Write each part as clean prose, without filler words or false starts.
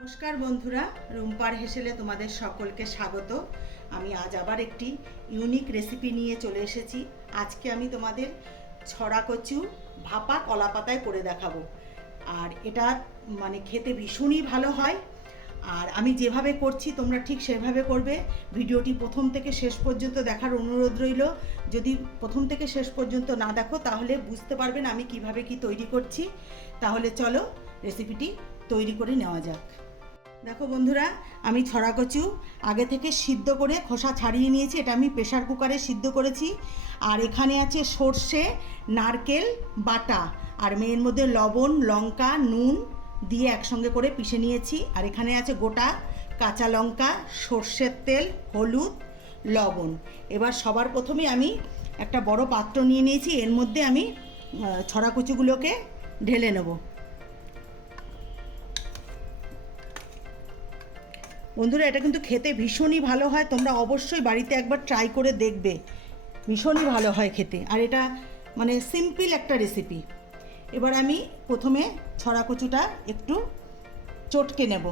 নমস্কার বন্ধুরা, রুম্পার হেসেলে তোমাদের সকলকে স্বাগত। আমি আজ আবার একটি ইউনিক রেসিপি নিয়ে চলে এসেছি। আজকে আমি তোমাদের ছড়া কচু ভাপা কলা পাতায় করে দেখাবো। আর এটা খেতে ভীষণই ভালো হয়। আর আমি যেভাবে করছি তোমরা ঠিক সেভাবে করবে। ভিডিওটি প্রথম থেকে শেষ পর্যন্ত দেখার অনুরোধ রইল। যদি প্রথম থেকে শেষ পর্যন্ত না দেখো তাহলে বুঝতে পারবেন আমি কিভাবে কি তৈরি করছি। তাহলে চলো রেসিপিটি তৈরি করে নেওয়া যাক। দেখো বন্ধুরা, আমি ছড়া কচু আগে থেকে সিদ্ধ করে খোসা ছাড়িয়ে নিয়েছি। এটা আমি প্রেশার কুকারে সিদ্ধ করেছি। আর এখানে আছে সর্ষে, নারকেল বাটা, আর এর মধ্যে লবণ, লঙ্কা, নুন দিয়ে একসঙ্গে করে পিষে নিয়েছি। আর এখানে আছে গোটা কাঁচা লঙ্কা, সর্ষের তেল, হলুদ, লবণ। এবার সবার প্রথমে আমি একটা বড় পাত্র নিয়ে নিয়েছি। এর মধ্যে আমি ছড়া কচুগুলোকে ঢেলে নেব। বন্ধুরা, এটা কিন্তু খেতে ভীষণই ভালো হয়। তোমরা অবশ্যই বাড়িতে একবার ট্রাই করে দেখবে, ভীষণই ভালো হয় খেতে। আর এটা সিম্পল একটা রেসিপি। এবার আমি প্রথমে ছড়া কচুটা একটু চটকে নেব।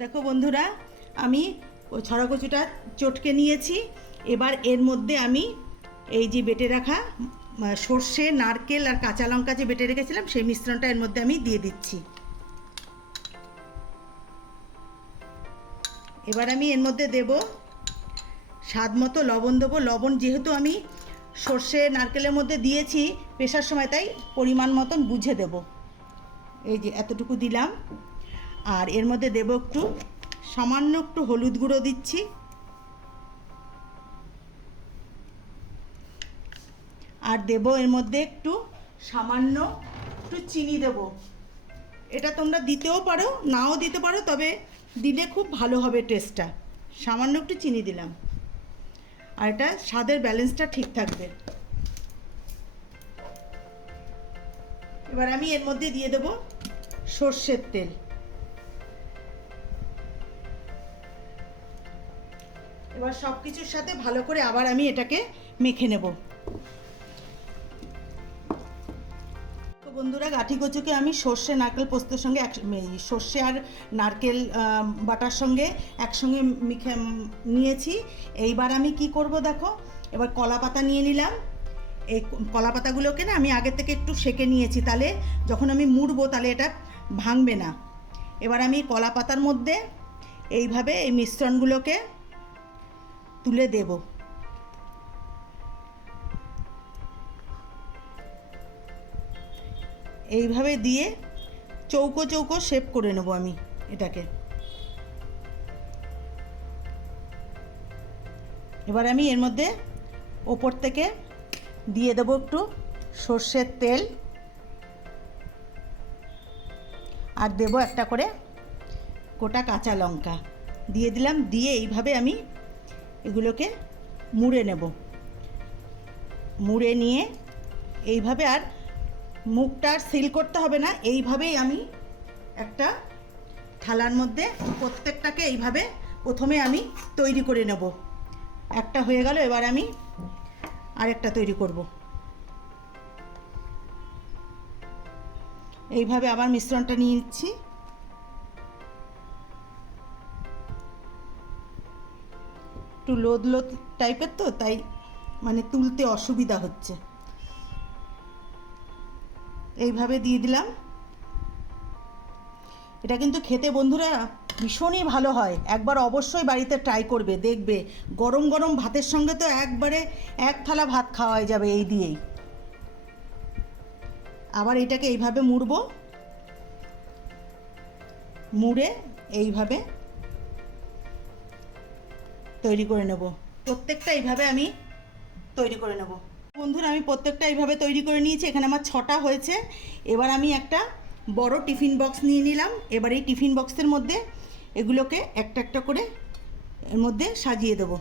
দেখো বন্ধুরা, আমি ছড়া কচুটা চটকে নিয়েছি। এবার এর মধ্যে আমি এই যে বেটে রাখা সর্ষে, নারকেল আর কাঁচা লঙ্কা যে বেটে রেখেছিলাম সেই মিশ্রণটা এর মধ্যে আমি দিয়ে দিচ্ছি। এবার আমি এর মধ্যে দেব স্বাদ মতো লবণ দেবো। লবণ যেহেতু আমি সর্ষে নারকেলের মধ্যে দিয়েছি পেশার সময়, তাই পরিমাণ মতন বুঝে দেব। এই যে এতটুকু দিলাম। আর এর মধ্যে দেব সামান্য একটু হলুদ গুঁড়ো দিচ্ছি। আর দেব এর মধ্যে সামান্য একটু চিনি দেব। এটা তোমরা দিতেও পারো, নাও দিতে পারো, তবে দিলে খুব ভালো হবে টেস্টটা। সামান্য একটু চিনি দিলাম। আর এটা স্বাদের ব্যালেন্সটা ঠিক থাকবে। এবার আমি এর মধ্যে দিয়ে দেব সর্ষের তেল। এবার সব কিছুর সাথে ভালো করে আবার আমি এটাকে মেখে নেব। বন্ধুরা, গাঠি কচুকে আমি সর্ষে নারকেল পোস্তর সঙ্গে সর্ষে আর নারকেল বাটার সঙ্গে একসঙ্গে মেখে নিয়েছি। এইবার আমি কি করব দেখো, এবার কলা পাতা নিয়ে নিলাম। এই কলা পাতাগুলোকে না আমি আগে থেকে একটু সেঁকে নিয়েছি, তাহলে যখন আমি মুড়বো তাহলে এটা ভাঙবে না। এবার আমি কলা পাতার মধ্যে এইভাবে এই মিশ্রণগুলোকে তুলে দেব। এইভাবে দিয়ে চৌকো চৌকো শেপ করে নেব আমি এটাকে। এবার আমি এর মধ্যে ওপর থেকে দিয়ে দেবো একটু সর্ষের তেল। আর দেবো একটা করে গোটা কাঁচা লঙ্কা দিয়ে দিলাম। দিয়ে এইভাবে আমি এগুলোকে মুড়ে নেব। মুড়ে নিয়ে এইভাবে, আর মুখটা আর সিল করতে হবে না, এইভাবেই আমি একটা থালার মধ্যে প্রত্যেকটাকে এইভাবে প্রথমে আমি তৈরি করে নেব। একটা হয়ে গেল, এবার আমি আরেকটা তৈরি করব। এইভাবে আবার মিশ্রণটা নিয়ে নিচ্ছি। একটু লোদ লোদ টাইপের তো, তাই তুলতে অসুবিধা হচ্ছে। এইভাবে দিয়ে দিলাম। এটা কিন্তু খেতে বন্ধুরা ভীষণই ভালো হয়। একবার অবশ্যই বাড়িতে ট্রাই করবে, দেখবে গরম গরম ভাতের সঙ্গে তো একবারে এক থালা ভাত খাওয়া যাবে এই দিয়েই। আবার এটাকে এইভাবে মুড়বো। মুড়ে এইভাবে তৈরি করে নেব। প্রত্যেকটা এইভাবে আমি তৈরি করে নেব। বন্ধুরা, আমি প্রত্যেকটা এইভাবে তৈরি করে নিয়েছি। এখানে আমার 6টা হয়েছে। এবার আমি একটা বড় টিফিন বক্স নিয়ে নিলাম। এবার এই টিফিন বক্সের মধ্যে এগুলোকে একটা একটা করে এর মধ্যে সাজিয়ে দেব।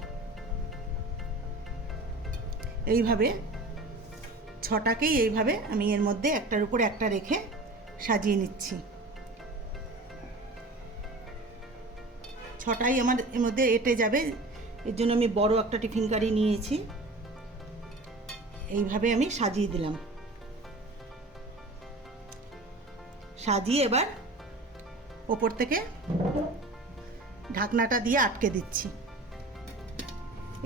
এইভাবে 6টাকেই এইভাবে আমি এর মধ্যে একটার উপর একটা রেখে সাজিয়ে নিচ্ছি। 6টাই আমার এর মধ্যে এঁটে যাবে, এর জন্য আমি বড় একটা টিফিন কারি নিয়েছি। এইভাবে আমি সাজিয়ে দিলাম। সাজিয়ে এবার ওপর থেকে ঢাকনাটা দিয়ে আটকে দিচ্ছি।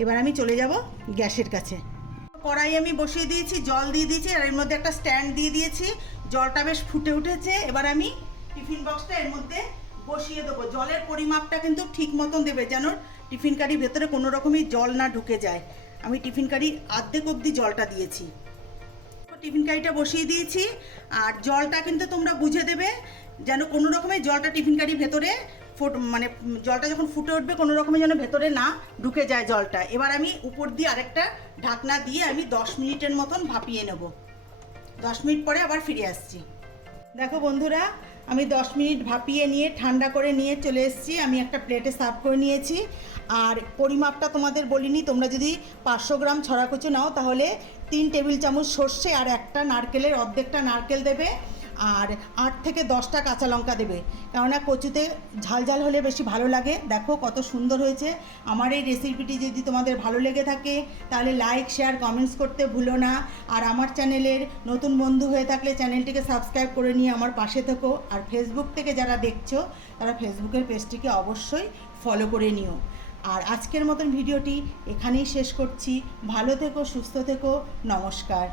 এবার আমি চলে যাব গ্যাসের কাছে। কড়াই আমি বসিয়ে দিয়েছি, জল দিয়ে দিয়েছি, আর এর মধ্যে একটা স্ট্যান্ড দিয়ে দিয়েছি। জলটা বেশ ফুটে উঠেছে। এবার আমি টিফিন বক্সটা এর মধ্যে বসিয়ে দেবো। জলের পরিমাপটা কিন্তু ঠিক মতন দেবে, যেন টিফিন কারির ভেতরে কোনো রকমই জল না ঢুকে যায়। আমি টিফিন কারি অর্ধেক অবধি জলটা দিয়েছি। টিফিন কারিটা বসিয়ে দিয়েছি, আর জলটা কিন্তু তোমরা বুঝে দেবে, যেন কোনো রকমের জলটা টিফিন কারির ভেতরে মানে জলটা যখন ফুটে উঠবে কোনো রকমের যেন ভেতরে না ঢুকে যায় জলটা। এবার আমি উপর দিয়ে আরেকটা ঢাকনা দিয়ে আমি 10 মিনিটের মতন ভাপিয়ে নেব। 10 মিনিট পরে আবার ফিরে আসছি। দেখো বন্ধুরা, আমি 10 মিনিট ভাপিয়ে নিয়ে ঠান্ডা করে নিয়ে চলে এসেছি। আমি একটা প্লেটে সার্ভ করে নিয়েছি। আর পরিমাপটা তোমাদের বলিনি, তোমরা যদি 500 গ্রাম ছড়া কচু নাও তাহলে 3 টেবিল চামচ সর্ষে আর একটা নারকেলের অর্ধেকটা নারকেল দেবে, আর 8 থেকে 10টা কাঁচা লঙ্কা দেবে, কেননা কচুতে ঝাল ঝাল হলে বেশি ভালো লাগে। দেখো কত সুন্দর হয়েছে। আমার এই রেসিপিটি যদি তোমাদের ভালো লেগে থাকে তাহলে লাইক, শেয়ার, কমেন্টস করতে ভুলো না। আর আমার চ্যানেলের নতুন বন্ধু হয়ে থাকলে চ্যানেলটিকে সাবস্ক্রাইব করে নিয়ে আমার পাশে থেকো। আর ফেসবুক থেকে যারা দেখছো তারা ফেসবুকের পেজটিকে অবশ্যই ফলো করে নিও। আর আজকের মতন ভিডিওটি এখানেই শেষ করছি। ভালো থেকো, সুস্থ থেকো, নমস্কার।